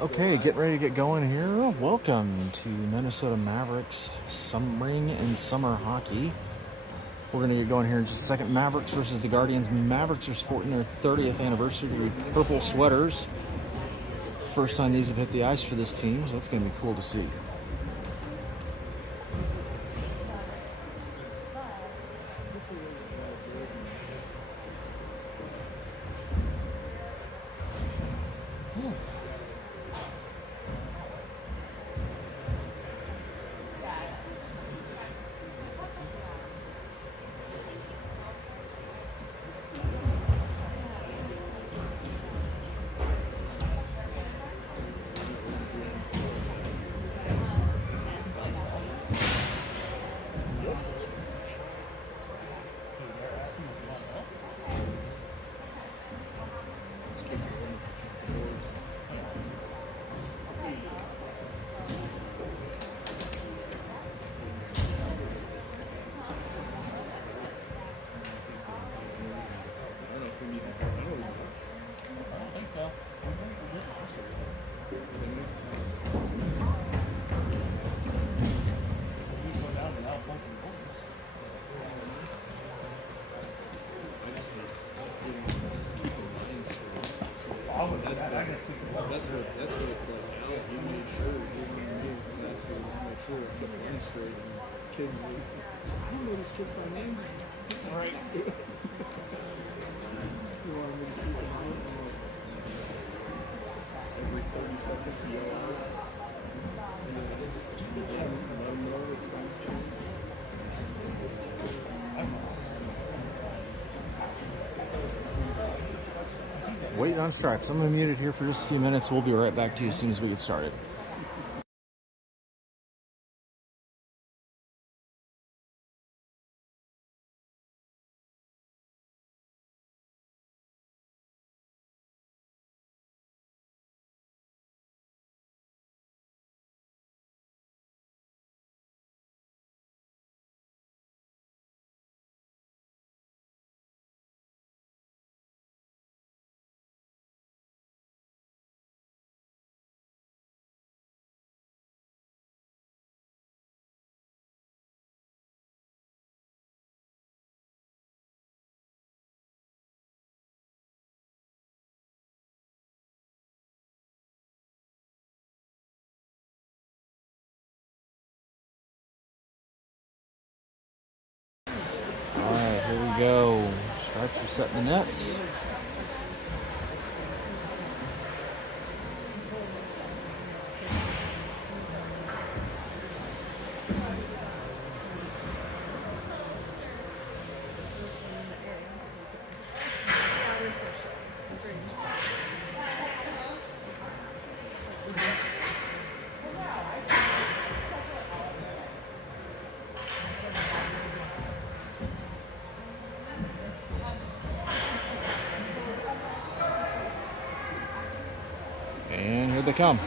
Okay, getting ready to get going here. Welcome to Minnesota Mavericks spring and summer hockey. We're going to get going here in just a second. Mavericks versus the Guardians. Mavericks are sporting their 30th anniversary purple sweaters. First time these have hit the ice for this team, so that's going to be cool to see. That's what Al, he made sure he made sure it kept lines straight and kids I don't know this kid by name. Right. You want me to keep him on? Every 30 seconds you yell out. Let him know it's time to change. Waiting on stripes. I'm going to mute it here for just a few minutes. We'll be right back to you as soon as we get started. Alright, here we go. Stripes are setting the nets. And here they come.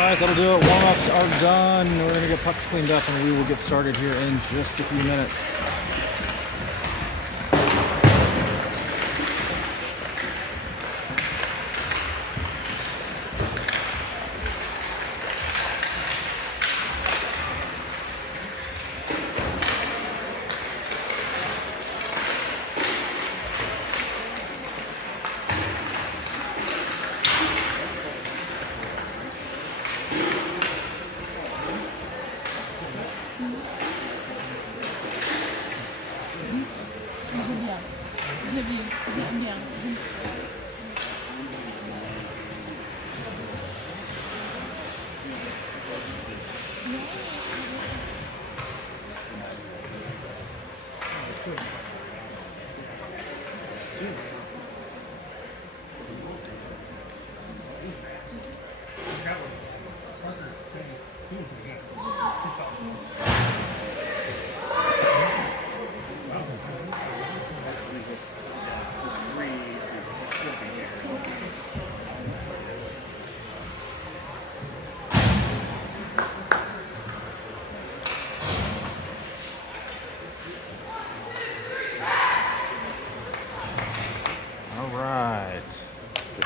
All right, that'll do it. Warm-ups are done. We're going to get pucks cleaned up, and we will get started here in just a few minutes.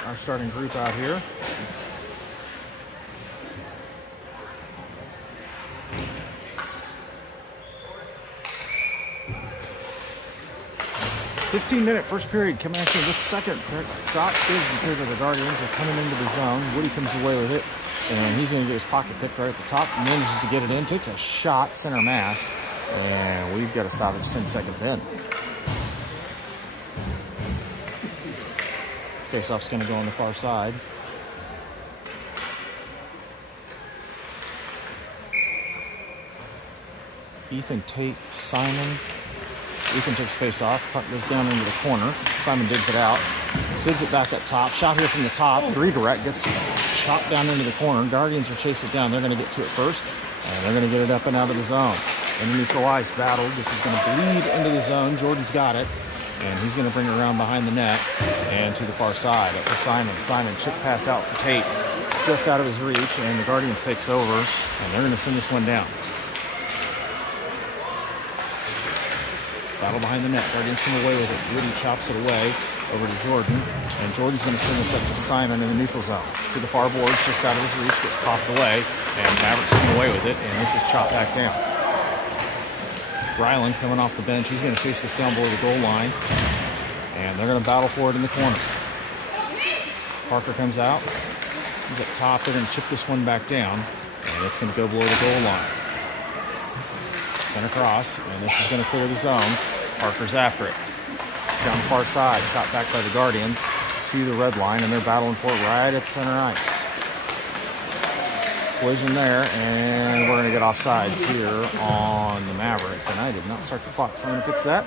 Our starting group out here. "15-minute first period coming at you in just a second. Shot is cleared to the Guardians. They're coming into the zone. Woody comes away with it, and he's going to get his pocket picked right at the top. Manages to get it in. Takes a shot, center mass, and we've got to stop it just 10 seconds in. Faceoff's going to go on the far side. Ethan, Tate, Simon. Ethan takes face off. Puck goes down into the corner. Simon digs it out. Sends it back up top. Shot here from the top. 3 direct. Gets chopped down into the corner. Guardians are chasing it down. They're going to get to it first. And they're going to get it up and out of the zone. In the neutral ice battle. This is going to bleed into the zone. Jordan's got it. And he's going to bring it around behind the net and to the far side. Up for Simon. Simon, chip pass out for Tate. Just out of his reach. And the Guardians takes over. And they're going to send this one down. Battle behind the net. Guardians come away with it. Woody chops it away over to Jordan. And Jordan's going to send this up to Simon in the neutral zone. To the far boards, just out of his reach. Gets popped away. And Mavericks come away with it. And this is chopped back down. Ryland coming off the bench. He's going to chase this down below the goal line. And they're going to battle for it in the corner. Parker comes out. He's up top. They're going to chip this one back down. And it's going to go below the goal line. Center cross. And this is going to clear the zone. Parker's after it. Down the far side. Shot back by the Guardians to the red line. And they're battling for it right at center ice. Collision there, and we're going to get offsides here on the Mavericks, and I did not start the clock, so I'm going to fix that.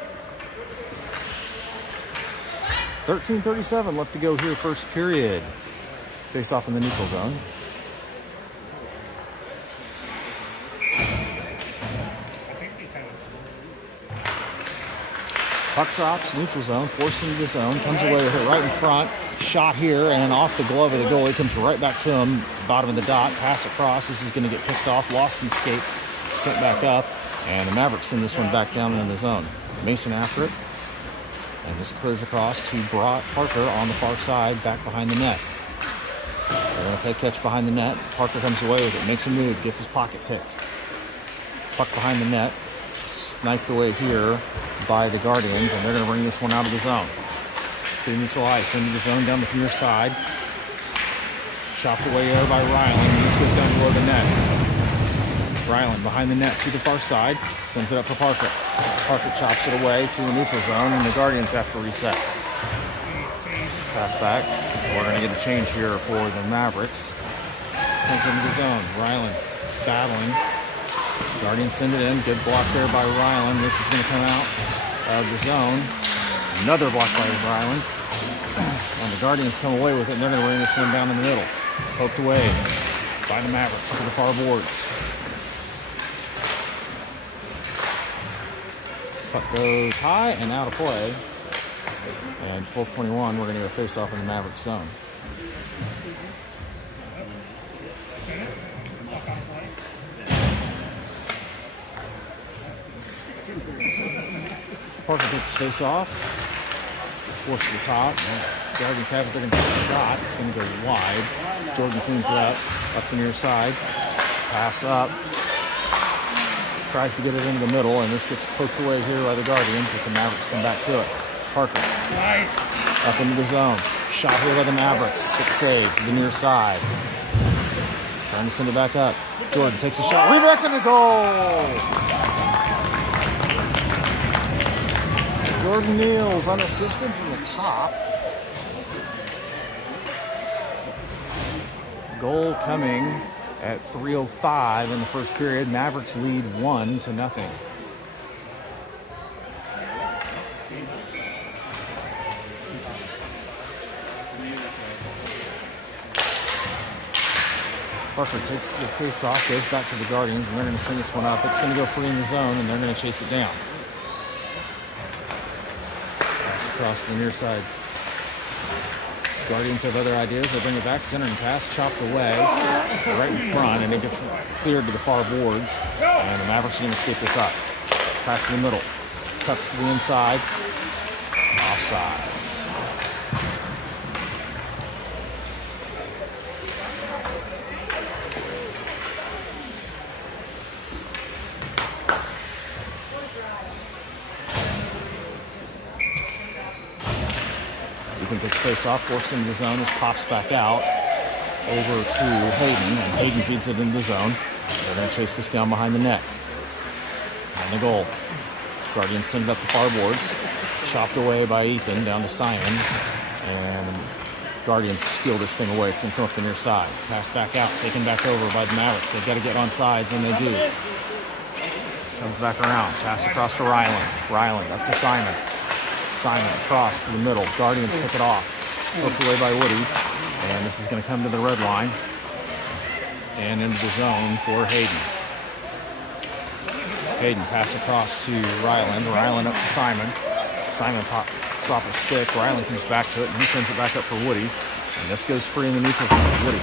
13:37 left to go here, first period. Face off in the neutral zone. Puck drops, neutral zone, forced into the zone, comes away with it right in front. Shot here, and off the glove of the goalie, comes right back to him, bottom of the dot, pass across. This is going to get picked off, lost in skates, sent back up, and the Mavericks send this one back down in the zone. Mason after it, and this clears across to Parker on the far side, back behind the net. They're going to play catch behind the net. Parker comes away with it, makes a move, gets his pocket picked. Puck behind the net, sniped away here by the Guardians, and they're going to bring this one out of the zone. To the neutral ice, into the zone down the near side. Chopped away there by Ryland. This goes down below the net. Ryland behind the net to the far side. Sends it up for Parker. Parker chops it away to the neutral zone, and the Guardians have to reset. Pass back. We're going to get a change here for the Mavericks. Comes into the zone. Ryland battling. Guardians send it in. Good block there by Ryland. This is going to come out of the zone. Another block by Ryland. And the Guardians come away with it, and they're going to bring this one down in the middle. Poked away by the Mavericks to the far boards. Puck goes high and out of play. And 12:21, we're going to go face off in the Mavericks zone. Parker gets face off. It's forced to the top. Guardians have it. They're going to take a shot. It's going to go wide. Jordan cleans it up the near side. Pass up. Tries to get it into the middle, and this gets poked away here by the Guardians, but the Mavericks come back to it. Parker. Nice. Up into the zone. Shot here by the Mavericks. Quick save to the near side. Trying to send it back up. Jordan takes a shot. Redirected to goal! Jordan Neals unassisted from the top. Goal coming at 3:05 in the first period. Mavericks lead 1-0. Parker takes the face off, goes back to the Guardians, and they're going to send this one up. It's going to go free in the zone, and they're going to chase it down. Across the near side. Guardians have other ideas. They bring it back, center and pass, chopped away right in front, and it gets cleared to the far boards. And the Mavericks are going to skate this up. Pass in the middle. Cuts to the inside. Offsides. Ethan takes face off, forced into the zone. This pops back out over to Hayden, and Hayden feeds it into the zone. They're going to chase this down behind the net. Behind the goal. Guardians send it up the far boards. Chopped away by Ethan down to Simon. And Guardians steal this thing away. It's going to come up the near side. Pass back out, taken back over by the Mavericks. They've got to get on sides, and they do. Comes back around. Pass across to Ryland. Ryland up to Simon. Simon across to the middle. Guardians pick it off. Hooked away by Woody. And this is going to come to the red line. And into the zone for Hayden. Hayden pass across to Ryland. Ryland up to Simon. Simon pops off a stick. Ryland comes back to it, and he sends it back up for Woody. And this goes free in the neutral zone. Woody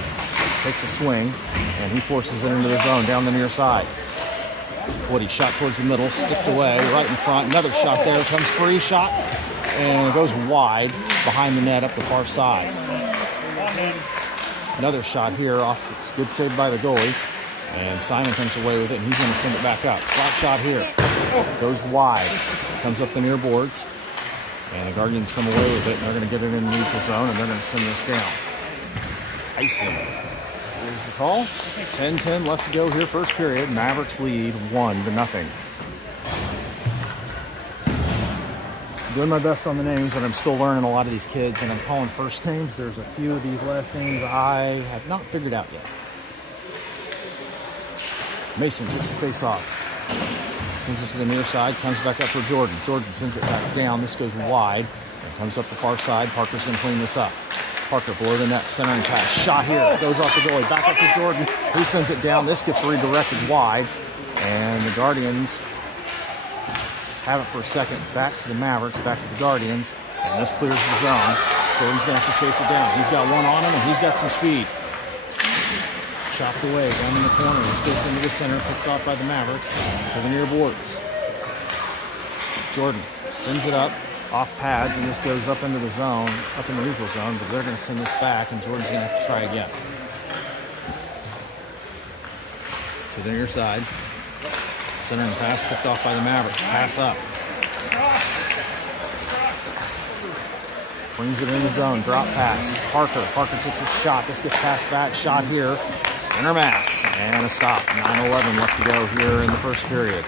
takes a swing, and he forces it into the zone down the near side. Woody shot towards the middle, sticked away, right in front. Another shot there, comes free, shot, and it goes wide behind the net up the far side. Another shot here off, good save by the goalie, and Simon comes away with it, and he's going to send it back up. Slap shot here, goes wide, comes up the near boards, and the Guardians come away with it, and they're going to get it in the neutral zone, and they're going to send this down. Icing. Here's the call. 10-10 left to go here, first period. Mavericks lead 1-0. Doing my best on the names, but I'm still learning a lot of these kids, and I'm calling first names. There's a few of these last names I have not figured out yet. Mason takes the face off. Sends it to the near side, comes back up for Jordan. Jordan sends it back down. This goes wide and comes up the far side. Parker's going to clean this up. Parker below the net, centering pass. Shot here, goes off the goalie. Back up to Jordan. He sends it down. This gets redirected wide. And the Guardians have it for a second. Back to the Mavericks, back to the Guardians. And this clears the zone. Jordan's going to have to chase it down. He's got one on him, and he's got some speed. Chopped away, down in the corner. This goes into the center, picked off by the Mavericks to the near boards. Jordan sends it up, off pads, and this goes up into the zone, up in the neutral zone, but they're going to send this back, and Jordan's going to have to try again. To the near side. Centering pass, picked off by the Mavericks. Pass up. Brings it in the zone, drop pass. Parker takes a shot. This gets passed back, shot here. Center mass, and a stop. 9:11 left to go here in the first period.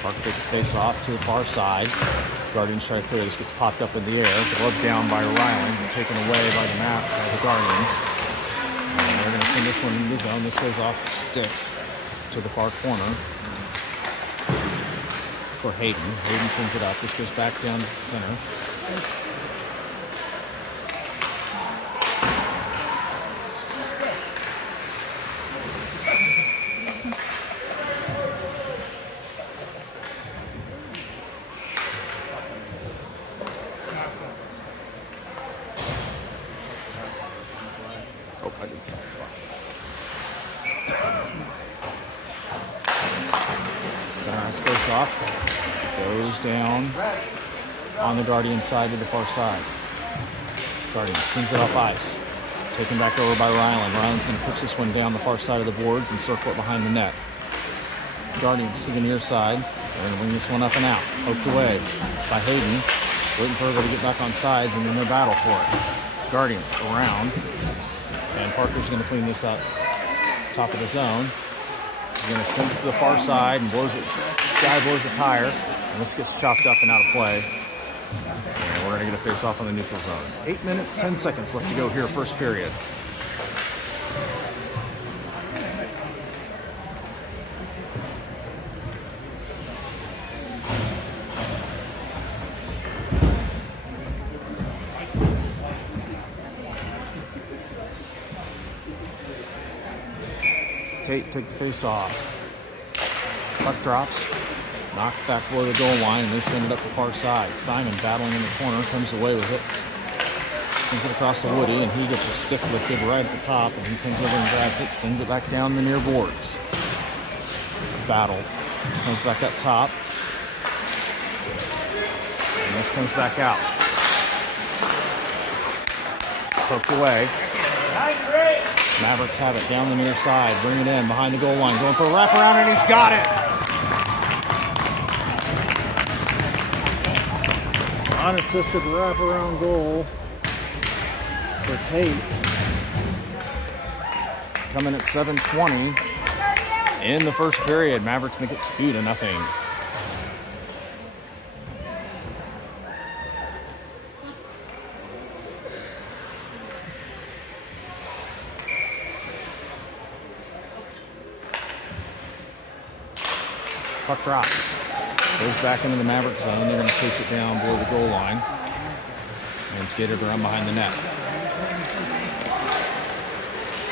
Parker takes the face off to the far side. Guardians try to clear this, gets popped up in the air. Glove down by Ryland, taken away by the Guardians. And they're going to send this one into the zone. This goes off sticks to the far corner for Hayden. Hayden sends it up. This goes back down to the center. Oh, I didn't see it. Face off, goes down on the Guardian side to the far side. Guardian sends it up ice, taken back over by Ryland. Ryland's going to pitch this one down the far side of the boards and circle it behind the net. Guardians to the near side. They're going to bring this one up and out. Poked away by Hayden, waiting for everybody to get back on sides, and then they battle for it. Guardians around, and Parker's going to clean this up. Top of the zone. He's going to send it to the far side and guy blows a tire, and this gets chopped up and out of play. And we're going to get a face off on the neutral zone. 8 minutes, 10 seconds left to go here, first period. Tate take the face off. Puck drops, knocked back below the goal line, and they send it up the far side. Simon battling in the corner, comes away with it. Sends it across to Woody, and he gets a stick lifted right at the top, and he comes over and grabs it, sends it back down the near boards. Battle. Comes back up top. And this comes back out. Poked away. Mavericks have it down the near side. Bring it in behind the goal line. Going for a wraparound, and he's got it. Unassisted wraparound goal for Tate. Coming at 7:20 in the first period. Mavericks make it 2-0. Puck drops. Goes back into the Mavericks zone. They're going to chase it down below the goal line. And skate it around behind the net.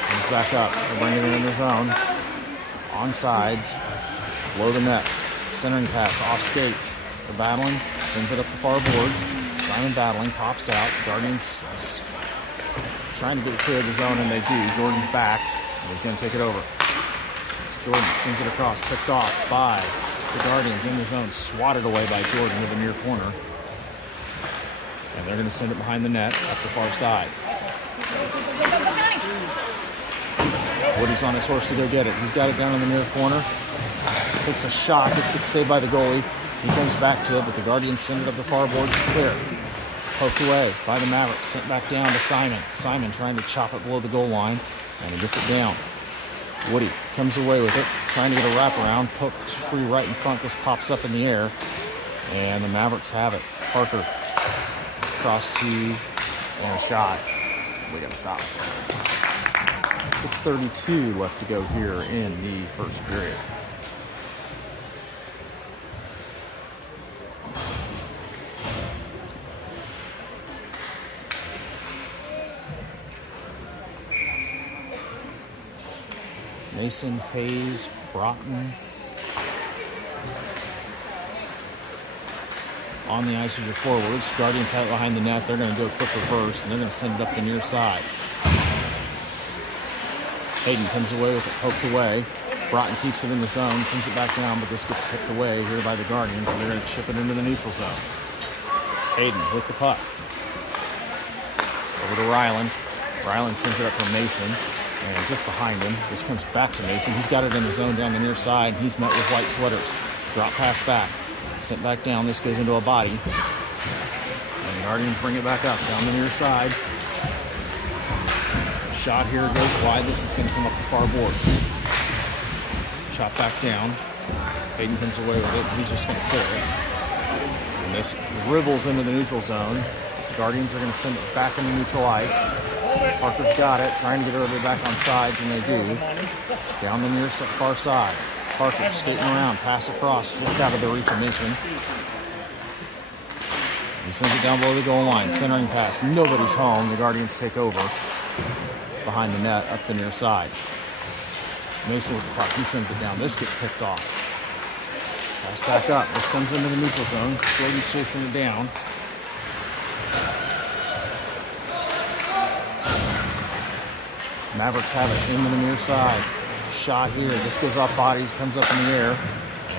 Comes back up. They're bringing it in the zone. On sides. Below the net. Centering pass. Off skates. They're battling. Sends it up the far boards. Simon battling. Pops out. Guardians trying to get clear of the zone, and they do. Jordan's back. And he's going to take it over. Jordan sends it across. Picked off by the Guardians in the zone. Swatted away by Jordan to the near corner. And they're going to send it behind the net up the far side. Woody's on his horse to go get it. He's got it down in the near corner. Takes a shot. This gets saved by the goalie. He comes back to it, but the Guardians send it up the far boards clear. Poked away by the Mavericks. Sent back down to Simon. Simon trying to chop it below the goal line, and he gets it down. Woody comes away with it, trying to get a wraparound. Poked free right in front. This pops up in the air, and the Mavericks have it. Parker across to and a shot. We got to stop. 6:32 left to go here in the first period. Mason, Hayes, Broughton. On the ice with your forwards. Guardians have it behind the net. They're going to do a quick reverse, and they're going to send it up the near side. Hayden comes away with it, poked away. Broughton keeps it in the zone, sends it back down, but this gets picked away here by the Guardians, and they're going to chip it into the neutral zone. Hayden with the puck. Over to Ryland. Ryland sends it up for Mason. And just behind him, this comes back to Mason. He's got it in the zone down the near side. He's met with white sweaters. Drop pass back. Sent back down. This goes into a body. And the Guardians bring it back up down the near side. Shot here goes wide. This is going to come up the far boards. Shot back down. Hayden comes away with it. He's just going to clear it. And this dribbles into the neutral zone. The Guardians are going to send it back into neutral ice. Parker's got it, trying to get everybody back on sides, and they do. Down the near far side. Parker skating around, pass across, just out of the reach of Mason. He sends it down below the goal line, centering pass. Nobody's home. The Guardians take over behind the net, up the near side. Mason with the puck, he sends it down. This gets picked off. Pass back up. This comes into the neutral zone. Jordan's chasing it down. Mavericks have it into the near side. Shot here. This goes off bodies, comes up in the air,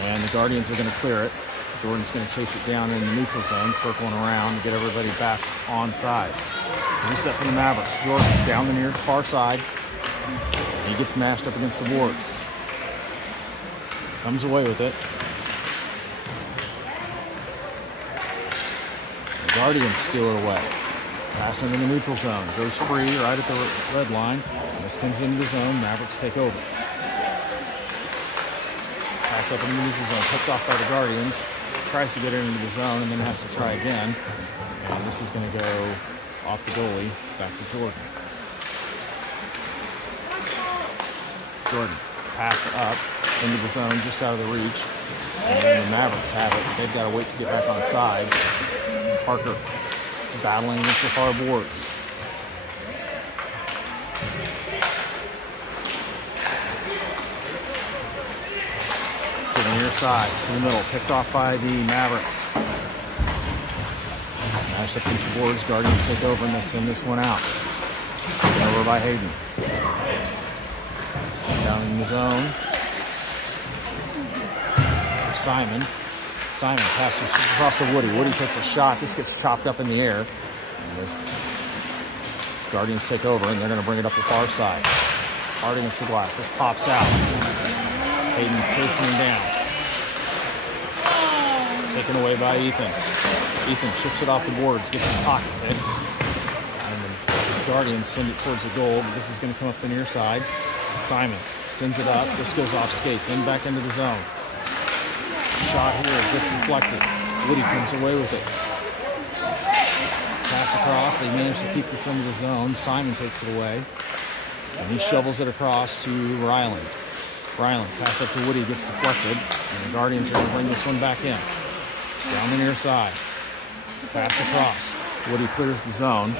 and the Guardians are going to clear it. Jordan's going to chase it down in the neutral zone, circling around to get everybody back on sides. Reset for the Mavericks. Jordan down the near far side. He gets mashed up against the boards. Comes away with it. The Guardians steal it away. Pass into the neutral zone. Goes free right at the red line. This comes into the zone. Mavericks take over. Pass up in the neutral zone. Picked off by the Guardians. Tries to get it into the zone and then has to try again. And this is going to go off the goalie. Back to Jordan. Jordan. Pass up into the zone just out of the reach. And the Mavericks have it. They've got to wait to get back on sides. Parker battling against the far boards. To the near side, to the middle, picked off by the Mavericks. Mashed up against the boards, Guardians take over and they send this one out. Taken over by Hayden. Sent down in the zone. For Simon. Simon passes across to Woody. Woody takes a shot. This gets chopped up in the air. And this Guardians take over, and they're going to bring it up the far side. Hard against the glass. This pops out. Hayden chasing him down. Taken away by Ethan. Ethan chips it off the boards, gets his pocket hit. And the Guardians send it towards the goal, but this is going to come up the near side. Simon sends it up. This goes off skates, in back into the zone. Shot here, gets deflected. Woody comes away with it. Pass across, they manage to keep this into the zone. Simon takes it away. And he shovels it across to Ryland. Ryland, pass up to Woody, gets deflected, and the Guardians are going to bring this one back in. Down the near side. Pass across. Woody clears the zone.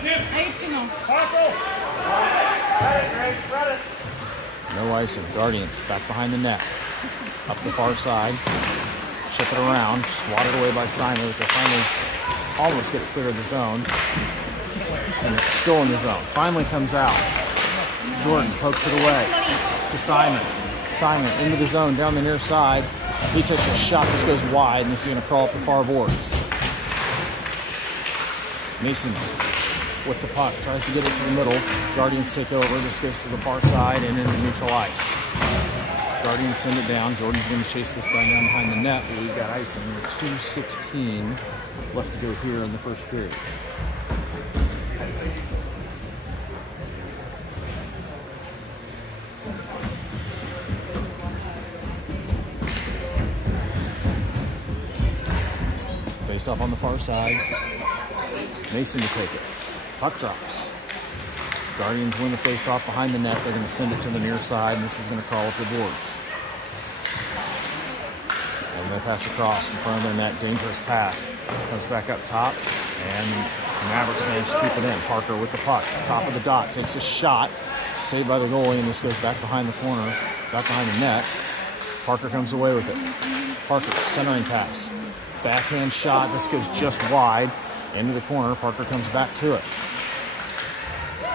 No icing. Guardians back behind the net. Up the far side. Chip it around. Swatted away by Simon, but they finally almost get it clear of the zone. And it's still in the zone. Finally comes out. Jordan pokes it away to Simon. Simon into the zone down the near side. He takes a shot. This goes wide, and this is going to crawl up the far boards. Mason with the puck tries to get it to the middle. Guardians take over. This goes to the far side and into neutral ice. Guardians send it down. Jordan's going to chase this guy down behind the net, but we've got icing with 2:16 left to go here in the first period. Face off on the far side. Mason to take it. Puck drops. Guardians win the face off behind the net. They're going to send it to the near side, and this is going to crawl up the boards. And they pass across in front of their net. Dangerous pass. Comes back up top, and Mavericks manage to keep it in. Parker with the puck. Top of the dot. Takes a shot. Saved by the goalie, and this goes back behind the corner. Back behind the net. Parker comes away with it. Parker, centering pass. Backhand shot. This goes just wide. Into the corner. Parker comes back to it.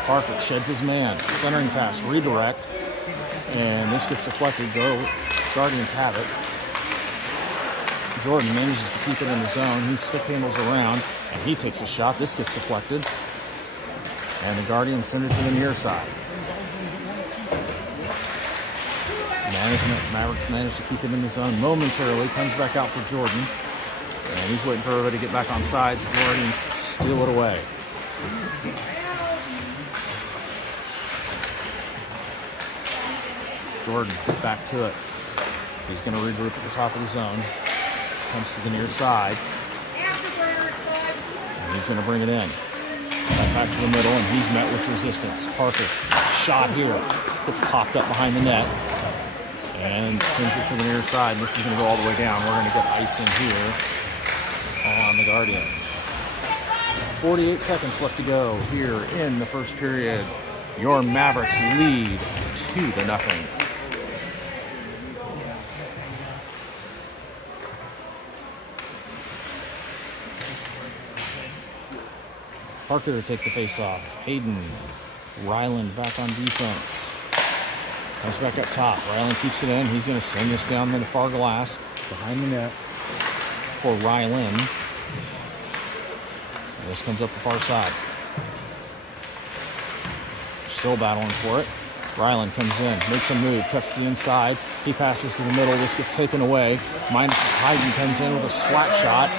Parker sheds his man. Centering pass. Redirect. And this gets deflected. Guardians have it. Jordan manages to keep it in the zone. He stick handles around. And he takes a shot. This gets deflected. And the Guardians send it to the near side. Mavericks managed to keep it in the zone momentarily. Comes back out for Jordan. And he's waiting for everybody to get back on sides. Guardians steal it away. Jordan back to it. He's going to regroup at the top of the zone. Comes to the near side. And he's going to bring it in. Back to the middle, and he's met with resistance. Parker, shot here. Gets popped up behind the net. And sends it to the near side. This is going to go all the way down. We're going to get icing here on the Guardians. 48 seconds left to go here in the first period. Your Mavericks lead 2-0. Parker to take the face off. Hayden, Ryland back on defense. Comes back up top. Ryland keeps it in. He's going to send this down to the far glass behind the net for Ryland. This comes up the far side. Still battling for it. Ryland comes in, makes a move, cuts to the inside. He passes to the middle. This gets taken away. Hayden comes in with a slap shot.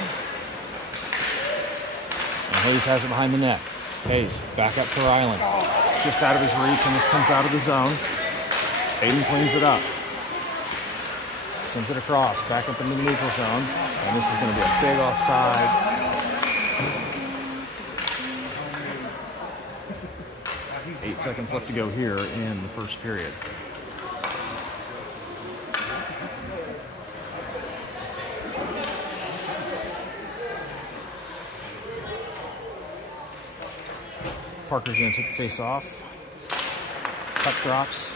And Hayes has it behind the net. Hayes back up to Ryland. Just out of his reach, and this comes out of the zone. Hayden cleans it up. Sends it across, back up into the neutral zone. And this is going to be a big offside. Eight seconds left to go here in the first period. Parker's going to take the face off. Puck drops.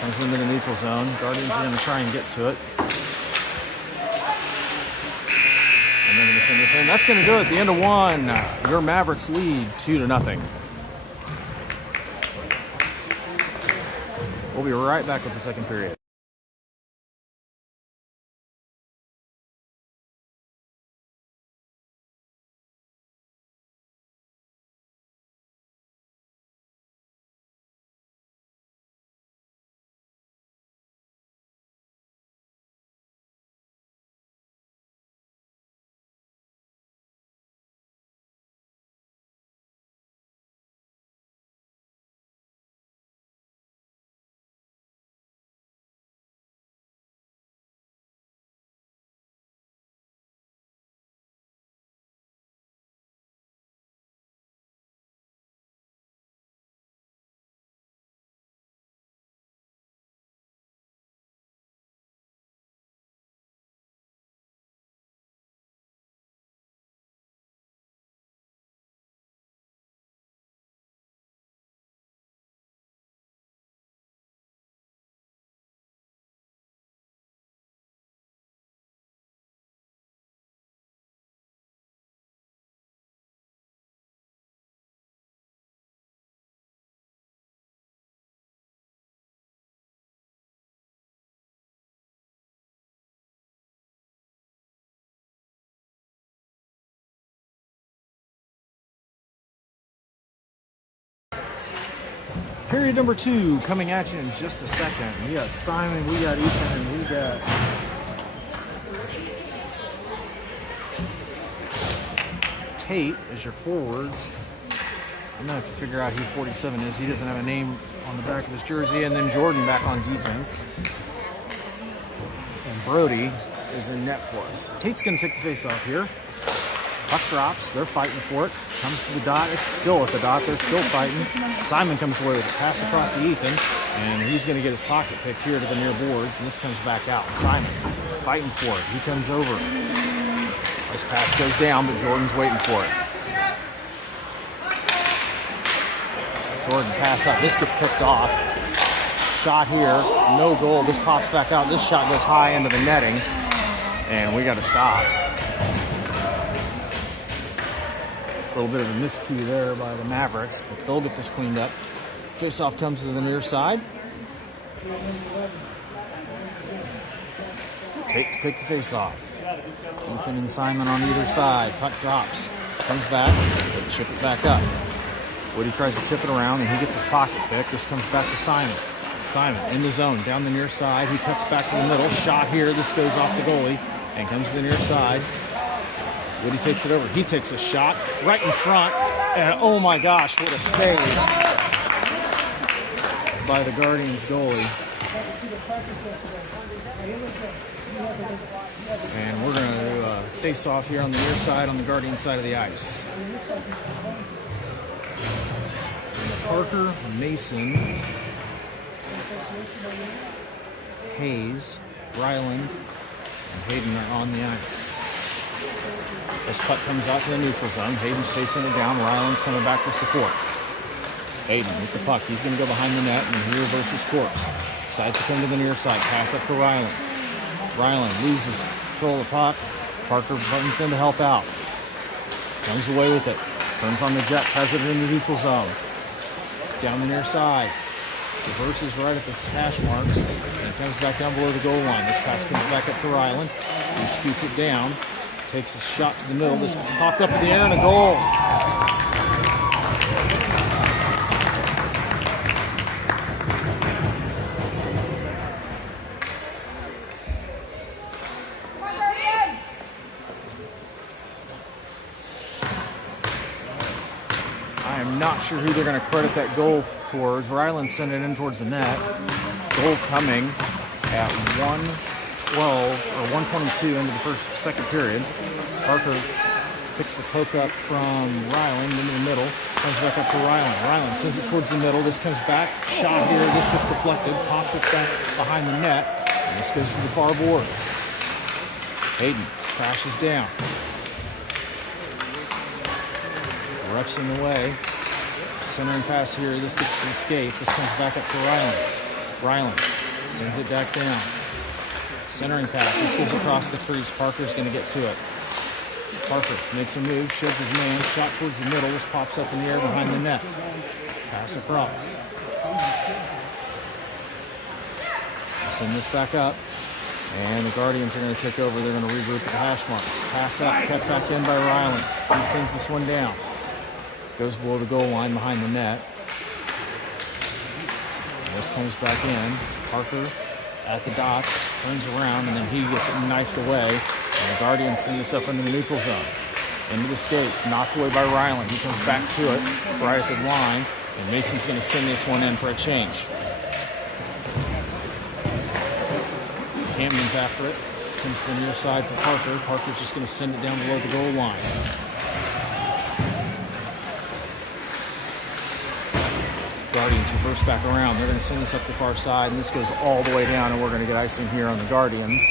Comes into the neutral zone. Guardians are going to try and get to it. And they're going to send this in. That's going to do it. The end of one. Your Mavericks lead 2-0. We'll be right back with the second period. Period number 2 coming at you in just a second. We got Simon, we got Ethan, and we got Tate as your forwards. I'm gonna have to figure out who 47 is. He doesn't have a name on the back of his jersey. And then Jordan back on defense. And Brody is in net for us. Tate's gonna take the face off here. Puck drops, they're fighting for it. Comes to the dot, it's still at the dot, they're still fighting. Simon comes away with it, pass across to Ethan, and he's gonna get his pocket picked here to the near boards, and this comes back out. Simon fighting for it, he comes over. This pass goes down, but Jordan's waiting for it. Jordan pass up, this gets picked off. Shot here, no goal, this pops back out. This shot goes high into the netting, and we gotta stop. A little bit of a miscue there by the Mavericks, but they'll get this cleaned up. Face-off comes to the near side. Take the face-off. Ethan and Simon on either side. Puck drops. Comes back. They chip it back up. Woody tries to chip it around, and he gets his pocket pick. This comes back to Simon. Simon in the zone, down the near side. He cuts back to the middle. Shot here. This goes off the goalie and comes to the near side. Woody takes it over. He takes a shot right in front. And oh my gosh, what a save by the Guardians goalie. And we're going to do a face-off here on the near side, on the Guardian side of the ice. And Parker, Mason, Hayes, Ryland, and Hayden are on the ice. This puck comes out to the neutral zone. Hayden's chasing it down. Ryland's coming back for support. Hayden with the puck. He's going to go behind the net, and he reverses course. Decides to come to the near side. Pass up to Ryland. Ryland loses control of the puck. Parker buttons in to help out. Comes away with it. Turns on the Jets. Has it in the neutral zone. Down the near side. Reverses right at the hash marks. And comes back down below the goal line. This pass comes back up to Ryland. He scoots it down. Takes a shot to the middle. This gets popped up in the air and a goal. I am not sure who they're going to credit that goal towards. Ryland sent it in towards the net. Goal coming at 1:12 or 1:22 into the second period. Parker picks the poke up from Ryland into the middle. Comes back up to Ryland. Ryland sends it towards the middle. This comes back. Shot here. This gets deflected. Popped it back behind the net. And this goes to the far boards. Hayden crashes down. Ref's in the way. Centering pass here. This gets to the skates. This comes back up to Ryland. Ryland sends it back down. Centering pass. This goes across the crease. Parker's going to get to it. Parker makes a move, shoves his man, shot towards the middle. This pops up in the air behind the net. Pass across. Send this back up. And the Guardians are going to take over. They're going to regroup at the hash marks. Pass up, kept back in by Ryland. He sends this one down. Goes below the goal line behind the net. And this comes back in. Parker at the dots, turns around, and then he gets it knifed away. And the Guardians send this up into the neutral zone. Into the skates, knocked away by Ryland. He comes back to it, right at the line, and Mason's going to send this one in for a change. Camden's after it. This comes to the near side for Parker. Parker's just going to send it down below the goal line. Guardians reverse back around. They're going to send this up the far side, and this goes all the way down, and we're going to get icing here on the Guardians.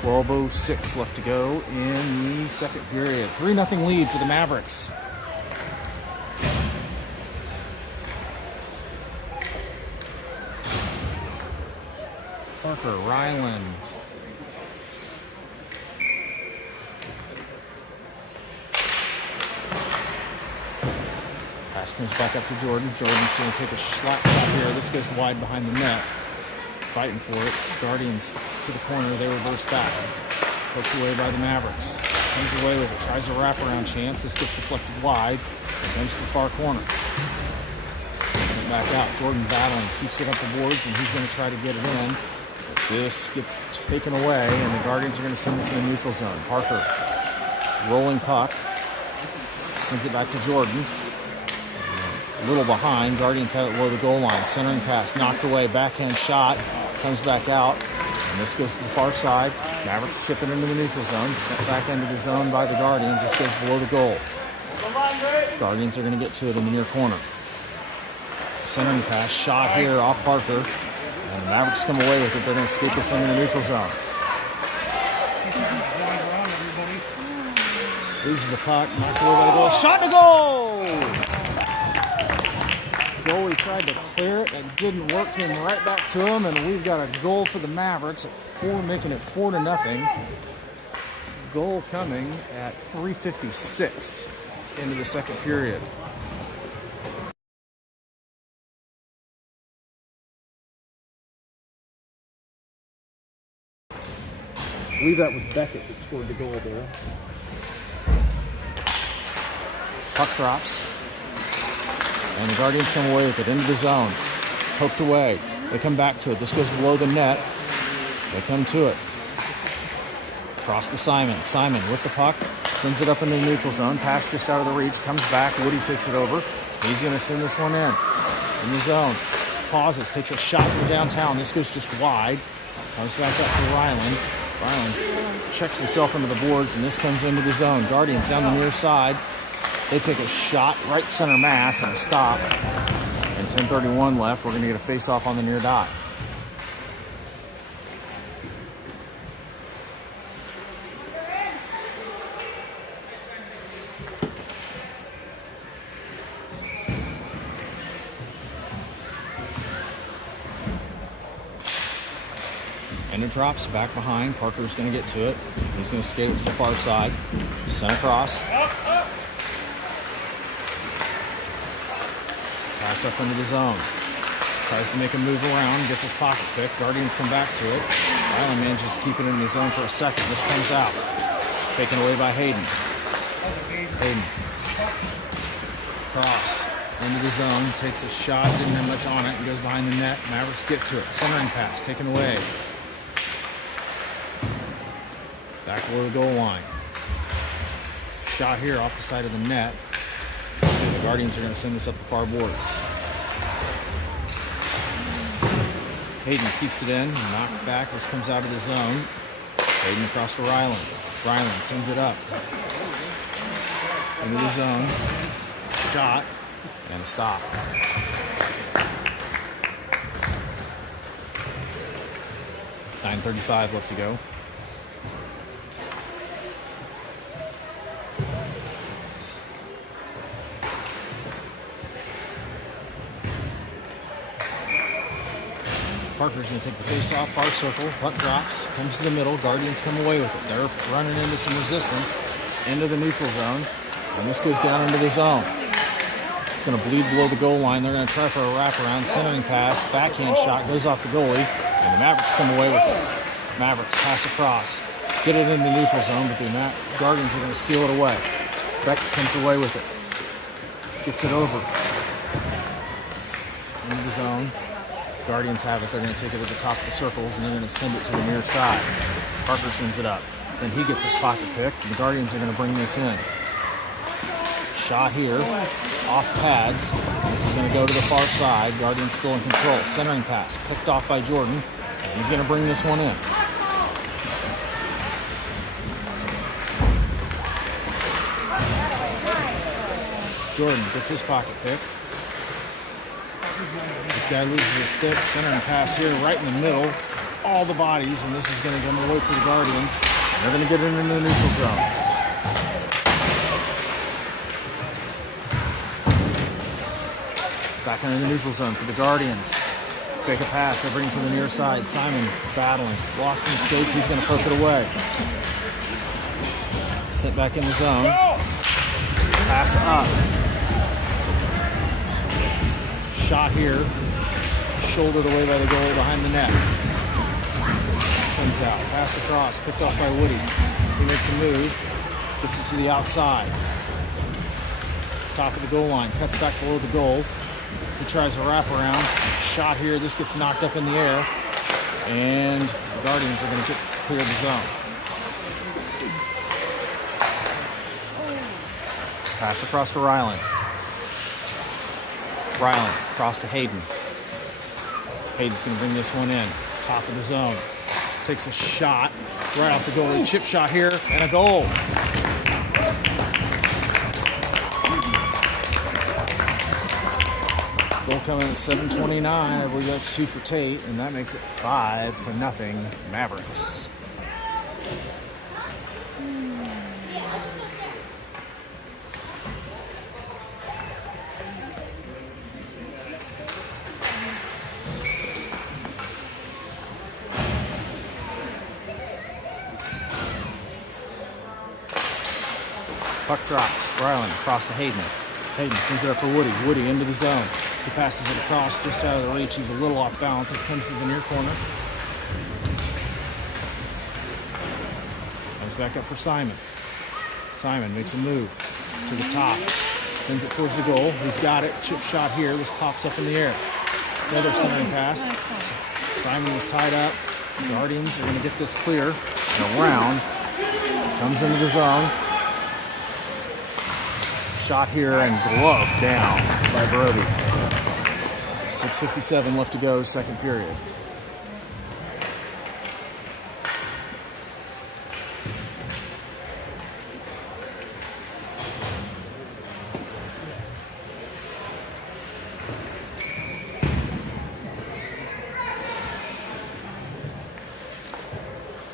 12:06 left to go in the second period. 3-0 lead for the Mavericks. Parker, Ryland. Pass comes back up to Jordan. Jordan's going to take a slap shot here. This goes wide behind the net. Fighting for it. Guardians to the corner. They reverse back. Poked away by the Mavericks. Comes away with it. Tries a wraparound chance. This gets deflected wide. And comes to the far corner. sent back out. Jordan battling, keeps it up the boards, and he's going to try to get it in. This gets taken away, and the Guardians are going to send this in the neutral zone. Parker, rolling puck, sends it back to Jordan. A little behind. Guardians have it below the goal line. Centering pass, knocked away, backhand shot, comes back out. And this goes to the far side. Mavericks chip it into the neutral zone, sent back into the zone by the Guardians. This goes below the goal. Guardians are going to get to it in the near corner. Centering pass, shot here off Parker. And the Mavericks come away with it. They're going to escape this into the neutral zone. Loses the puck, knocked away by the goal. Shot to goal! Goalie tried to clear it and didn't work. Him right back to him, and we've got a goal for the Mavericks at 4, making it 4-0. Goal coming at 3:56 into the second period. I believe that was Beckett that scored the goal there. Puck drops. And the Guardians come away with it into the zone. Poked away. They come back to it. This goes below the net. They come to it. Cross to Simon. Simon with the puck. Sends it up into the neutral zone. Pass just out of the reach. Comes back. Woody takes it over. He's going to send this one in the zone. Pauses. Takes a shot from downtown. This goes just wide. Comes back up for Ryland. Ryland checks himself into the boards, and this comes into the zone. Guardians down the near side. They take a shot right center mass and a stop. And 10:31 left. We're going to get a face-off on the near dot. And it drops back behind. Parker's going to get to it. He's going to skate to the far side. Send across. Pass up into the zone. Tries to make a move around. Gets his pocket pick. Guardians come back to it. Island manages to keep it in the zone for a second. This comes out. Taken away by Hayden. Hayden. Cross. Into the zone. Takes a shot. Didn't have much on it. And goes behind the net. Mavericks get to it. Centering pass. Taken away. Back below the goal line. Shot here off the side of the net. And the Guardians are going to send this up the far boards. Hayden keeps it in. Knocked back. This comes out of the zone. Hayden across to Ryland. Ryland sends it up. Into the zone. Shot. And a stop. .9:35 left to go. Parker's going to take the face off, far circle, puck drops, comes to the middle, Guardians come away with it. They're running into some resistance, into the neutral zone, and this goes down into the zone. It's going to bleed below the goal line. They're going to try for a wraparound, centering pass, backhand shot, goes off the goalie, and the Mavericks come away with it. Mavericks pass across, get it into the neutral zone, but the Guardians are going to steal it away. Beck comes away with it, gets it over, into the zone. Guardians have it. They're going to take it at the top of the circles, and they're going to send it to the near side. Parker sends it up. Then he gets his pocket pick, and the Guardians are going to bring this in. Shot here, off pads. This is going to go to the far side. Guardians still in control. Centering pass, picked off by Jordan, and he's going to bring this one in. Jordan gets his pocket pick. This guy loses his stick, centering pass here right in the middle. All the bodies, and this is going to come away for the Guardians. And they're going to get it into the neutral zone. Back into the neutral zone for the Guardians. Fake a pass, they bring it to the near side. Simon battling, lost in the skates, he's going to poke it away. Sent back in the zone. Pass up. Shot here, shouldered away by the goalie behind the net. Comes out, pass across, picked off by Woody. He makes a move, gets it to the outside. Top of the goal line, cuts back below the goal. He tries a wraparound. Shot here. This gets knocked up in the air. And the Guardians are going to clear the zone. Pass across to Ryland. Ryland across to Hayden. Hayden's going to bring this one in. Top of the zone. Takes a shot right off the goalie. Chip shot here and a goal. Goal coming at 7:29. I believe that's 2 for Tate, and that makes it 5-0 Mavericks. Puck drops. Ryland across to Hayden. Hayden sends it up for Woody. Woody into the zone. He passes it across just out of the reach. He's a little off balance. This comes to the near corner. Comes back up for Simon. Simon makes a move to the top. Sends it towards the goal. He's got it. Chip shot here. This pops up in the air. Another centering pass. Simon was tied up. The Guardians are going to get this clear and around. Comes into the zone. Shot here and glove down by Brody. 6:57 left to go, second period.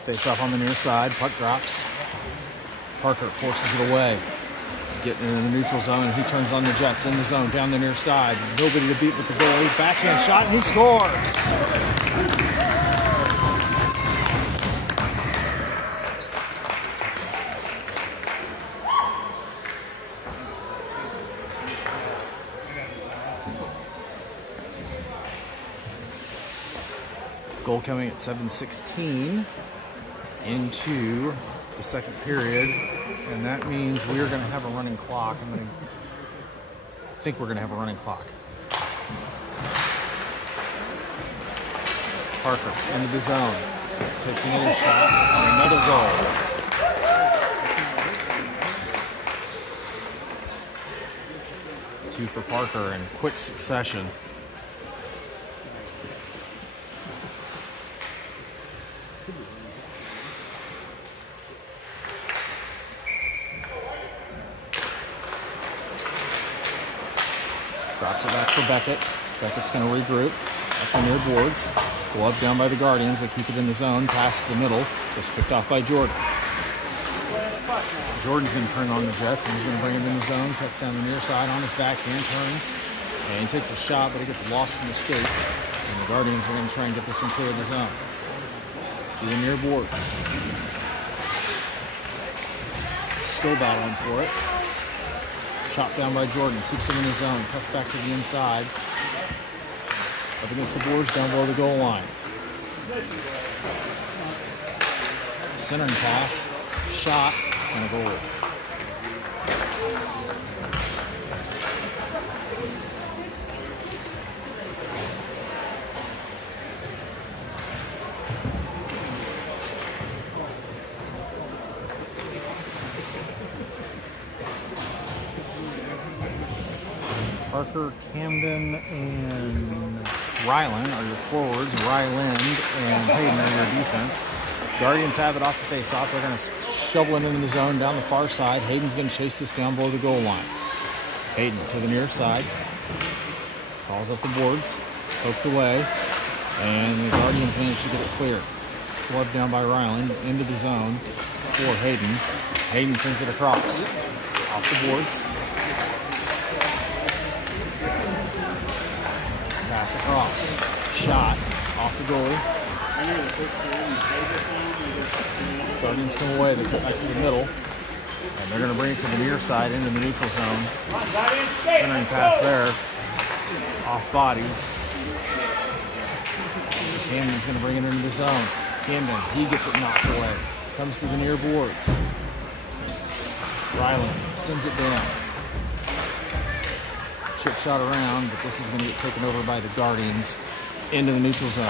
Face off on the near side, puck drops. Parker forces it away. Getting into the neutral zone, and he turns on the Jets in the zone, down the near side. Nobody to beat with the goalie. Backhand shot, and he scores! Goal coming at 7:16 into the second period. And that means we are going to have a running clock. I think we're going to have a running clock. Parker into the zone. Takes another shot and another goal. Two for Parker in quick succession. Drops it back for Beckett. Beckett's going to regroup up the near boards. Glove down by the Guardians. They keep it in the zone. Pass to the middle. Just picked off by Jordan. Jordan's going to turn on the Jets, and he's going to bring it in the zone. Cuts down the near side on his backhand. Turns. And he takes a shot, but it gets lost in the skates. And the Guardians are going to try and get this one clear of the zone. To the near boards. Still battling for it. Chopped down by Jordan, keeps it in the zone, cuts back to the inside. Up against the boards, down below the goal line. Centering pass, shot, and a goal. Parker, Camden, and Ryland are your forwards. Ryland and Hayden are your defense. Guardians have it off the face-off. They're going to shovel it into the zone down the far side. Hayden's going to chase this down below the goal line. Hayden to the near side. Calls up the boards. Poked away. And the Guardians manage to get it clear. Glove down by Ryland into the zone for Hayden. Hayden sends it across. Off the boards. Pass across. Shot off the goalie. Guardians come away. They cut back to the middle. And they're going to bring it to the near side into the neutral zone. Centering pass there. Off bodies. Camden's going to bring it into the zone. Camden, he gets it knocked away. Comes to the near boards. Ryland sends it down. chip shot around, but this is going to get taken over by the Guardians into the neutral zone.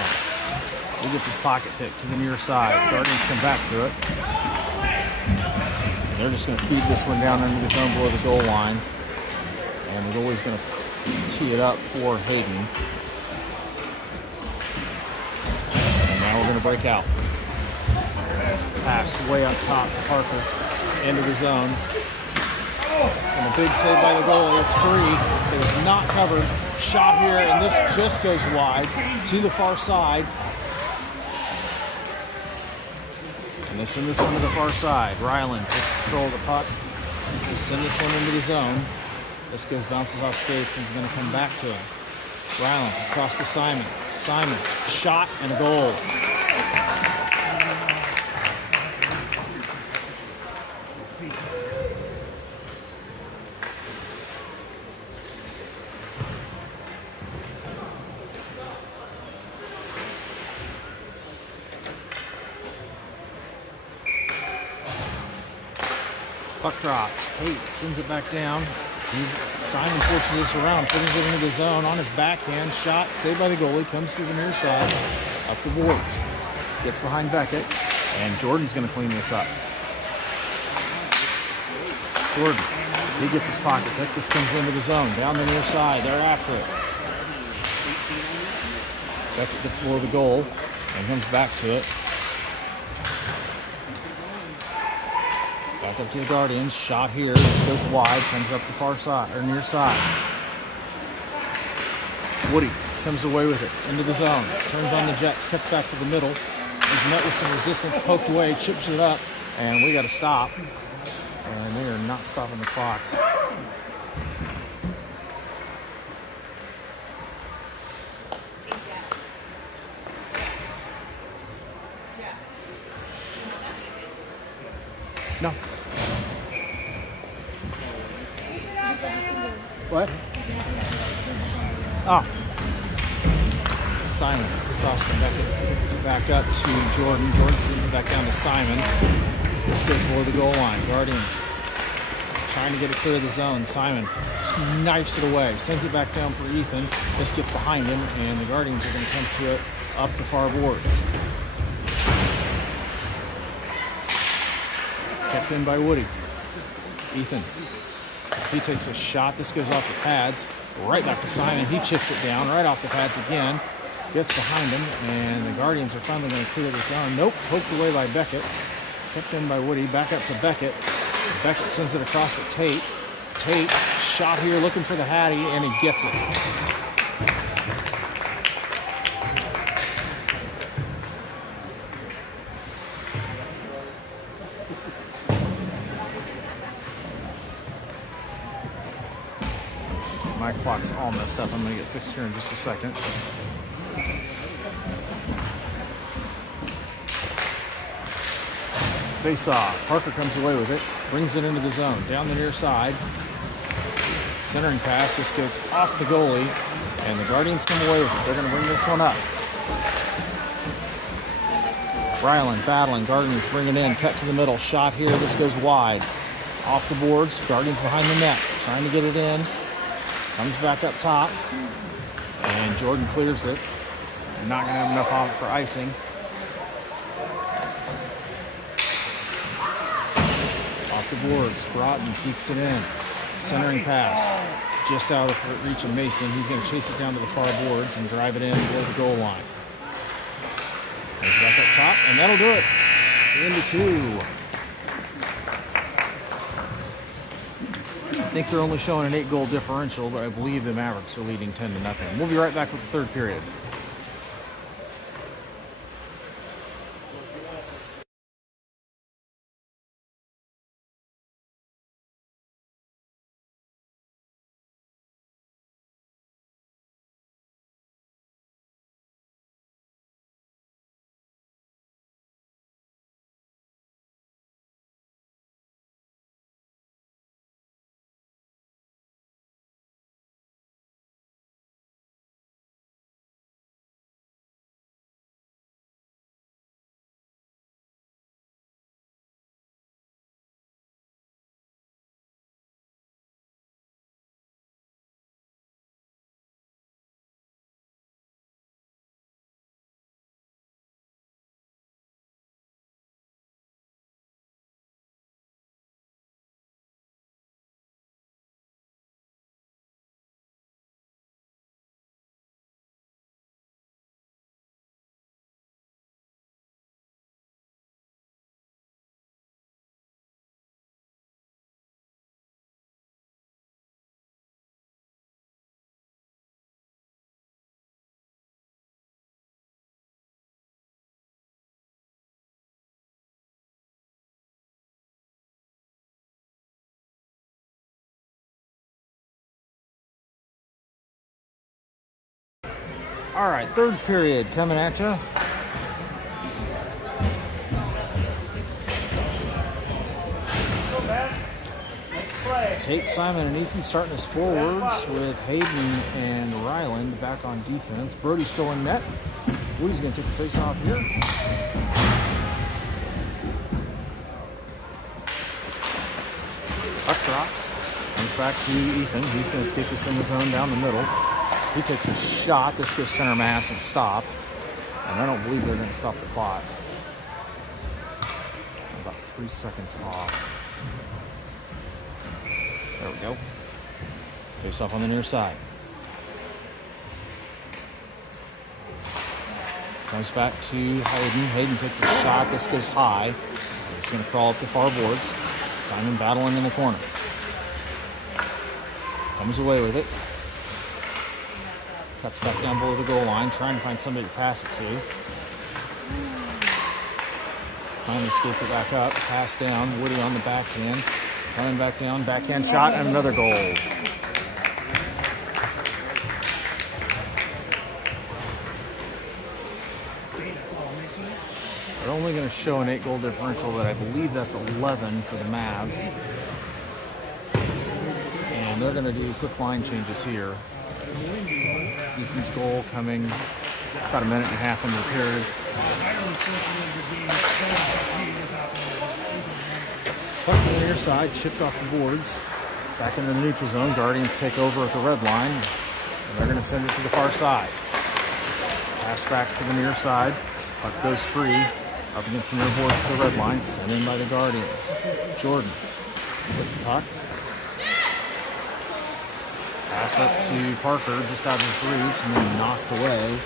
He gets his pocket pick to the near side. Guardians come back to it. They're just going to feed this one down into the zone below the goal line. And the goalie's going to tee it up for Hayden. And now we're going to break out. Pass way up top to Parker into the zone. And a big save by the goalie. It's free. It is not covered. Shot here, and this just goes wide to the far side. And they send this one to the far side. Ryland takes control of the puck. So they send this one into the zone. This goes, bounces off skates, and is going to come back to him. Ryland across to Simon. Simon, shot and a goal. Puck drops. Tate sends it back down. Simon forces this around, putting it into the zone on his backhand. Shot, saved by the goalie, comes through the near side, up the boards. Gets behind Beckett, and Jordan's going to clean this up. Jordan, he gets his pocket pick. This comes into the zone, down the near side. They're after it. Beckett gets below the goal and comes back to it. Back up to the Guardians. Shot here. This goes wide. Comes up the far side, or near side. Woody comes away with it. Into the zone. Turns on the Jets. Cuts back to the middle. He's met with some resistance. Poked away. Chips it up. And we got to stop. And they are not stopping the clock. No. What? Oh. Simon across the Beckett. Gets it back up to Jordan. Jordan sends it back down to Simon. This goes below the goal line. Guardians trying to get it clear of the zone. Simon knifes it away. Sends it back down for Ethan. This gets behind him, and the Guardians are going to come to it up the far boards. Kept in by Woody. Ethan. He takes a shot. This goes off the pads. Right back to Simon. He chips it down right off the pads again. Gets behind him, and the Guardians are finally going to clear the zone. Nope. Poked away by Beckett. Kept in by Woody. Back up to Beckett. Beckett sends it across to Tate. Tate, shot here looking for the Hattie, and he gets it. My clock's all messed up. I'm going to get fixed here in just a second. Face off. Parker comes away with it. Brings it into the zone. Down the near side. Centering pass. This goes off the goalie. And the Guardians come away with it. They're going to bring this one up. Ryland battling. Guardians bring it in. Cut to the middle. Shot here. This goes wide. Off the boards. Guardians behind the net. Trying to get it in. Comes back up top, and Jordan clears it. Not going to have enough on it for icing. Off the boards, Broughton keeps it in. Centering pass, just out of the reach of Mason. He's going to chase it down to the far boards and drive it in below the goal line. Goes back up top, and that'll do it. Into two. I think they're only showing an 8-goal differential, but I believe the Mavericks are leading 10-0. We'll be right back with the third period. All right, third period coming at you. Tate, Simon, and Ethan starting as forwards with Hayden and Ryland back on defense. Brody's still in net. Woody's going to take the face off here. Puck drops. Comes back to Ethan. He's going to skip this in the zone down the middle. He takes a shot. This goes center mass and stop. And I don't believe they're going to stop the clock. About 3 seconds off. There we go. Face off on the near side. Comes back to Hayden. Hayden takes a shot. This goes high. He's going to crawl up the far boards. Simon battling in the corner. Comes away with it. Cuts back down below the goal line, trying to find somebody to pass it to. Finally skates it back up. Pass down. Woody on the backhand. Coming back down. Backhand shot and another goal. They're only going to show an 8-goal differential, but I believe that's 11 for the Mavs. And they're going to do quick line changes here. Ethan's goal coming about a minute and a half into the period. Puck to the near side, chipped off the boards. Back into the neutral zone. Guardians take over at the red line. And they're going to send it to the far side. Pass back to the near side. Puck goes free. Up against the near boards at the red line. Sent in by the Guardians. Jordan with the puck. Pass up to Parker, just out of his reach, and then knocked away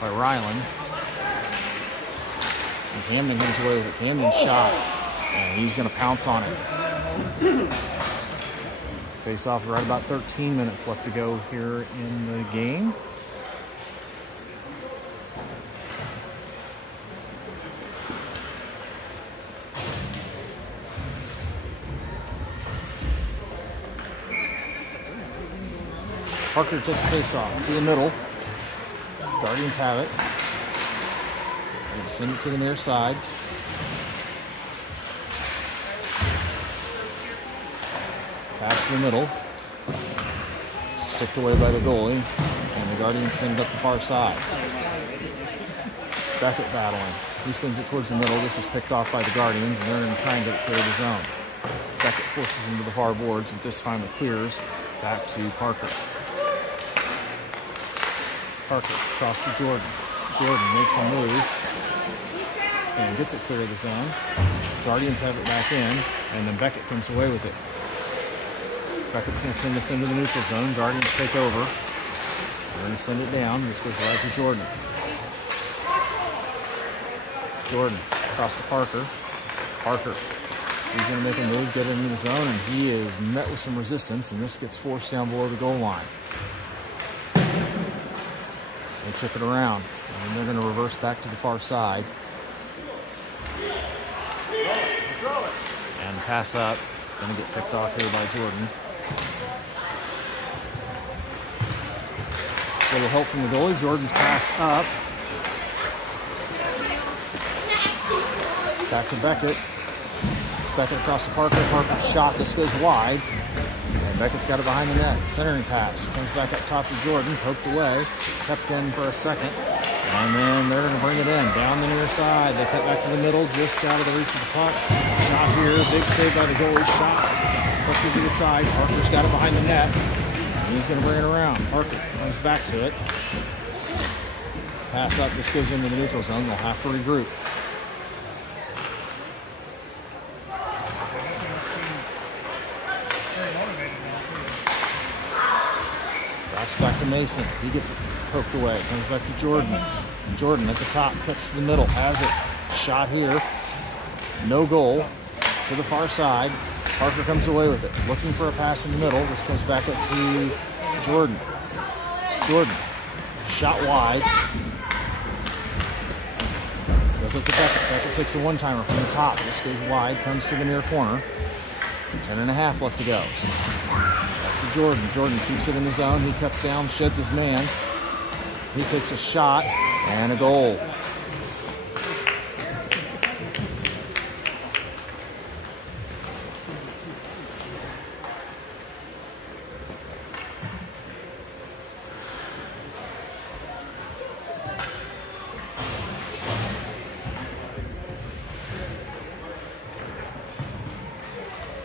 by Ryland. And Camden comes away with it. Camden shot, and he's going to pounce on it. Face off right about 13 minutes left to go here in the game. Parker takes the face off to the middle. Guardians have it. They send it to the near side. Pass to the middle. Sticked away by the goalie. And the Guardians send it up the far side. Beckett battling. He sends it towards the middle. This is picked off by the Guardians, and they're going to try and get it clear of the zone. Beckett forces him to the far boards, but this finally clears. Back to Parker. Parker across to Jordan. Jordan makes a move and gets it clear of the zone. Guardians have it back in, and then Beckett comes away with it. Beckett's going to send this into the neutral zone. Guardians take over. They're going to send it down. This goes right to Jordan. Jordan across to Parker. Parker. He's going to make a move, get it into the zone, and he is met with some resistance, and this gets forced down below the goal line. They chip it around, and they're going to reverse back to the far side. And pass up. Going to get picked off here by Jordan. A little help from the goalie. Jordan's pass up. Back to Beckett. Beckett across to Parker. Parker's shot. This goes wide. And Beckett's got it behind the net. Centering pass. Comes back up top to Jordan. Poked away. Kept in for a second. And then they're going to bring it in. Down the near side. They cut back to the middle. Just out of the reach of the puck. Shot here. Big save by the goalie. Shot. Parker to the side. Parker's got it behind the net. And he's going to bring it around. Parker comes back to it. Pass up. This goes into the neutral zone. They'll have to regroup. Back to Mason. He gets it poked away. Comes back to Jordan. Jordan at the top. Cuts to the middle. Has it. Shot here. No goal. To the far side. Parker comes away with it. Looking for a pass in the middle. This comes back up to Jordan. Jordan. Shot wide. Goes up to Beckett. Beckett takes a one-timer from the top. This goes wide. Comes to the near corner. 10.5 left to go. to Jordan. Jordan keeps it in the zone. He cuts down, sheds his man. He takes a shot and a goal.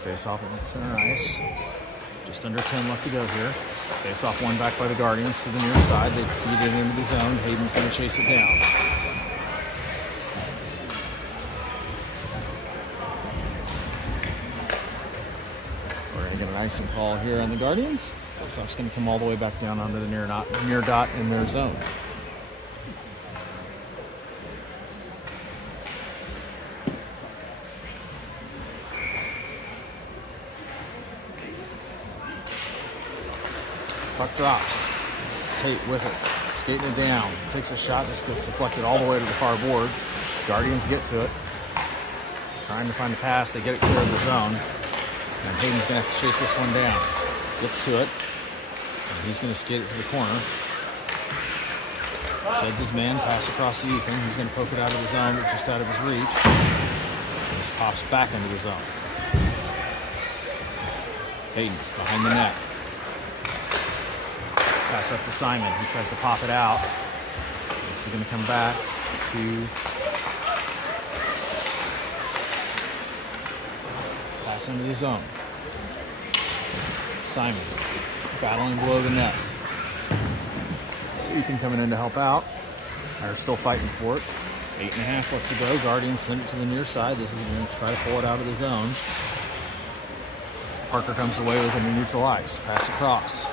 Face off in the center ice. Just under 10 left to go here. Face off one back by the Guardians to the near side. They feed it into the zone. Hayden's going to chase it down. We're going to get an icing call here on the Guardians. Face off's going to come all the way back down onto the near dot in their zone. Puck drops. Tate with it. Skating it down. Takes a shot. Just gets deflected all the way to the far boards. Guardians get to it. Trying to find the pass. They get it clear of the zone. And Hayden's going to have to chase this one down. Gets to it. And he's going to skate it to the corner. Sheds his man. Pass across to Ethan. He's going to poke it out of the zone, but just out of his reach. And this pops back into the zone. Hayden behind the net. Pass up to Simon. He tries to pop it out. This is going to come back to pass into the zone. Simon battling below the net. Ethan coming in to help out. They're still fighting for it. 8.5 left to go. Guardians send it to the near side. This is going to try to pull it out of the zone. Parker comes away with it in neutral ice. Pass across.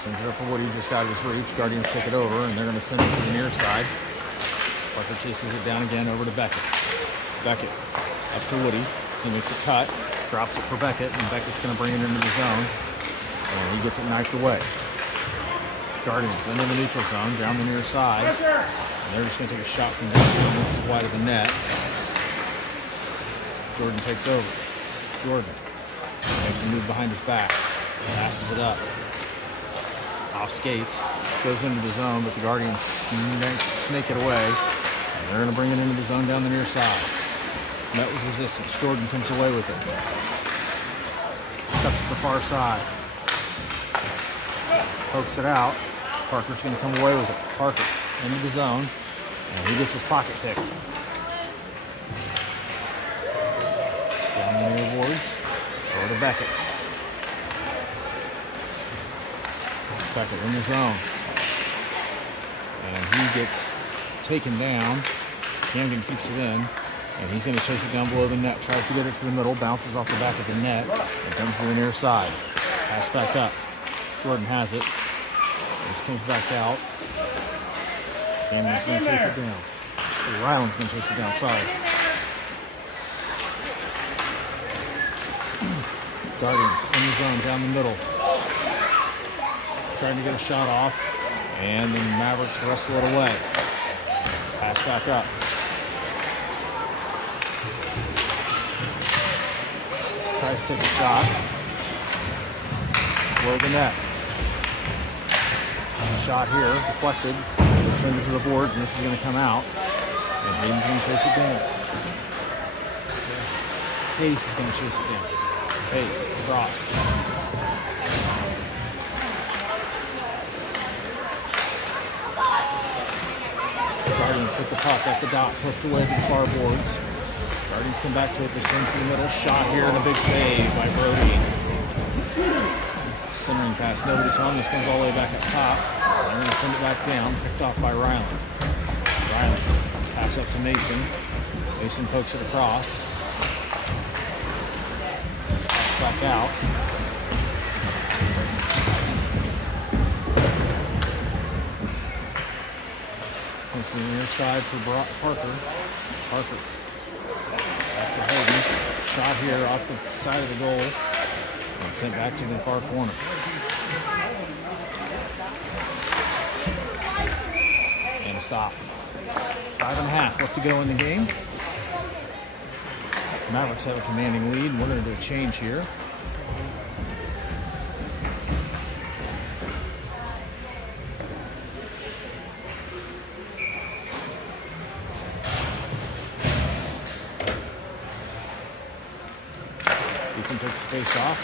Sends it up for Woody just out of his reach. Guardians take it over, and they're going to send it to the near side. Parker chases it down again over to Beckett. Beckett up to Woody. He makes a cut, drops it for Beckett, and Beckett's going to bring it into the zone. And he gets it knifed away. Guardians into the neutral zone, down the near side. And they're just going to take a shot from down here, and this is wide of the net. Jordan takes over. Jordan makes a move behind his back. Passes it up. Off skates, goes into the zone, but the Guardians snake it away. And they're going to bring it into the zone down the near side. Met with resistance. Jordan comes away with it. Cuts to the far side. Pokes it out. Parker's going to come away with it. Parker into the zone, and he gets his pocket picked. Down the near boards. Over to Beckett. Beckett in the zone. And he gets taken down. Camden keeps it in. And he's going to chase it down below the net. Tries to get it to the middle. Bounces off the back of the net. And comes to the near side. Pass back up. Jordan has it. This comes back out. Camden's going to chase it down. Ryland's going to chase it down. Sorry. Guardians in the zone down the middle. Trying to get a shot off, and the Mavericks wrestle it away. Pass back up. Tries to take a shot. Below the net. Shot here, deflected. They send it to the boards, and this is going to come out. And Hayden's going to chase it down. Hayes is going to chase it down. Hayes, across. Guardians hit the puck at the dot, poked away to the far boards. Guardians come back to it. They send to the middle. Shot here and a big save by Brody. Centering pass. Nobody's home. This comes all the way back up top. They're going to send it back down. Picked off by Ryland. Ryland pass up to Mason. Mason pokes it across. Pass back out. Comes to the near side for Parker. Parker. Back for Hayden. Shot here off the side of the goal. And sent back to the far corner. And a stop. 5.5 left to go in the game. Mavericks have a commanding lead, and we're going to do a change here. Ethan takes the face off,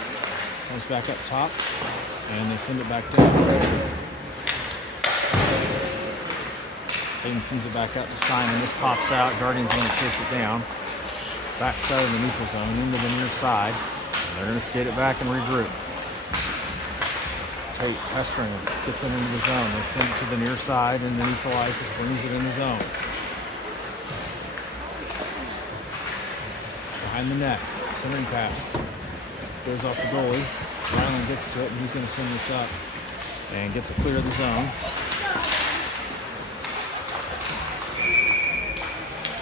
comes back up top, and they send it back down. Hayden sends it back up to Simon. This pops out. Guardians going to chase it down. Backside of the neutral zone into the near side. They're going to skate it back and regroup. Tate pestering it, gets it into the zone. They send it to the near side, and the neutral ISIS brings it in the zone. Behind the net, centering pass. Goes off the goalie. Ryland gets to it, and he's going to send this up and gets it clear of the zone.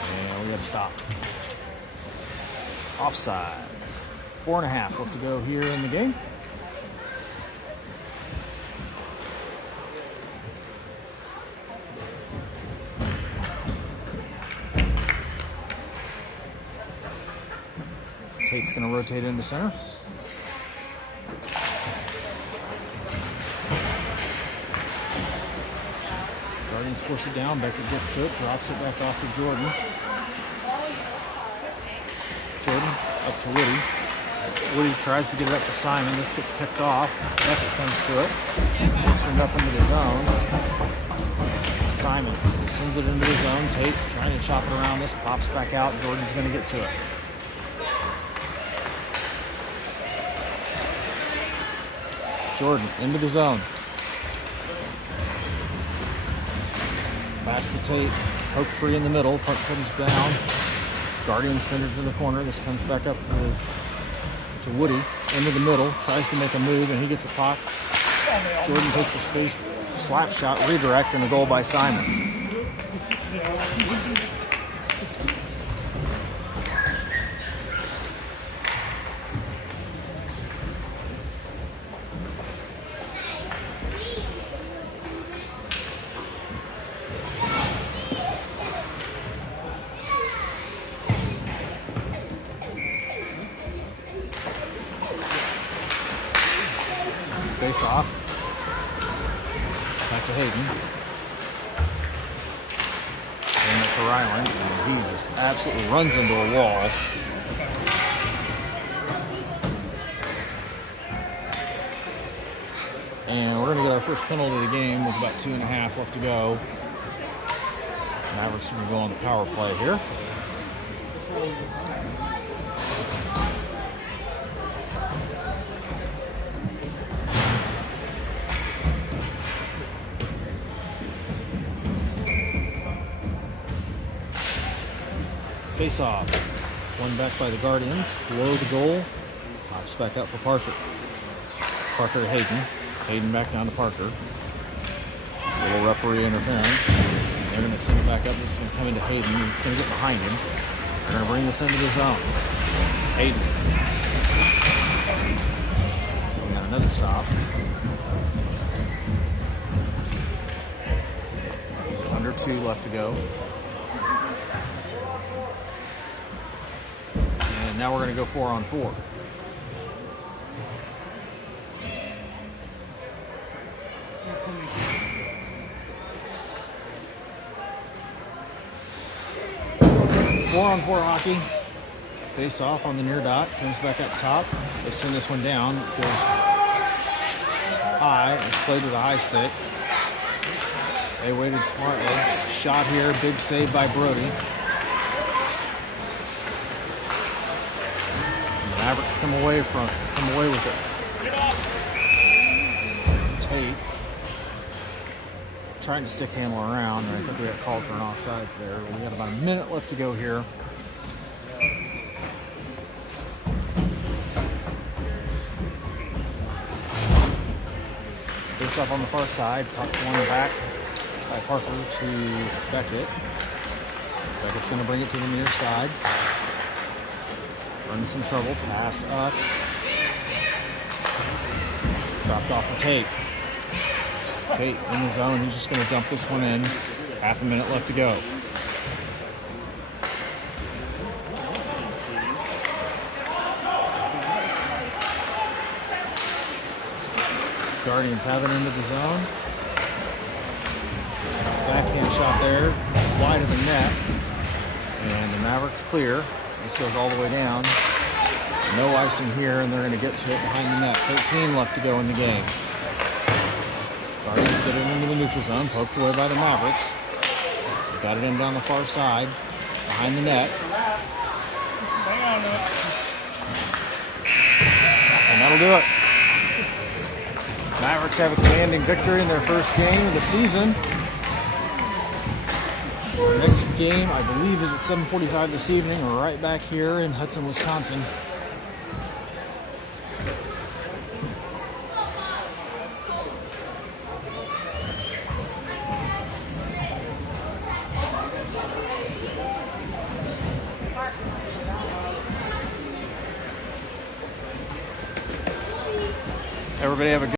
And we got to stop. Offsides. 4.5 left to go here in the game. Tate's going to rotate into center. Guardians force it down. Beckett gets to it, drops it back off to Jordan. Jordan up to Woody. Woody tries to get it up to Simon. This gets picked off. Beckett comes to it. Turned up into the zone. Simon sends it into the zone. Tate trying to chop it around. This pops back out. Jordan's going to get to it. Jordan into the zone. Pass the Tate. Poke free in the middle. Puck comes down. Guardians centered to the corner. This comes back up to Woody. Into the middle. Tries to make a move, and he gets a pop. Jordan takes his face slap shot, redirect, and a goal by Simon. Face off. Back to Hayden. And it for Ryland. And he just absolutely runs into a wall. And we're going to get our first penalty of the game with about 2.5 left to go. Mavericks are going to go on the power play here. Face off. One back by the Guardians. Below the goal. Pops back up for Parker. Parker to Hayden. Hayden back down to Parker. Little referee interference. They're going to send it back up. This is going to come into Hayden. It's going to get behind him. They're going to bring this into the zone. Hayden. We got another stop. Under 2 left to go. And now we're going to go 4-on-4. Four-on-4 hockey. Face off on the near dot. Comes back up top. They send this one down. It goes high. It's played with a high stick. They waited smartly. Shot here. Big save by Brody. And the Mavericks come away with it. Tate trying to stick handle around, and I think we got called for an offsides there. We got about a minute left to go here. Face up on the far side, puck one back by Parker to Beckett. Beckett's going to bring it to the near side. Run into some trouble, pass up. Dropped off for Tate. Tate in the zone. He's just going to dump this one in. Half a minute left to go. Guardians have it into the zone. Backhand shot there, wide of the net. And the Mavericks clear. This goes all the way down. No icing here, and they're going to get to it behind the net. 13 left to go in the game. Guardians get it into the neutral zone, poked away by the Mavericks. Got it in down the far side, behind the net. And that'll do it. Mavericks have a commanding victory in their first game of the season. The next game, I believe, is at 7:45 this evening, right back here in Hudson, Wisconsin. Everybody have a good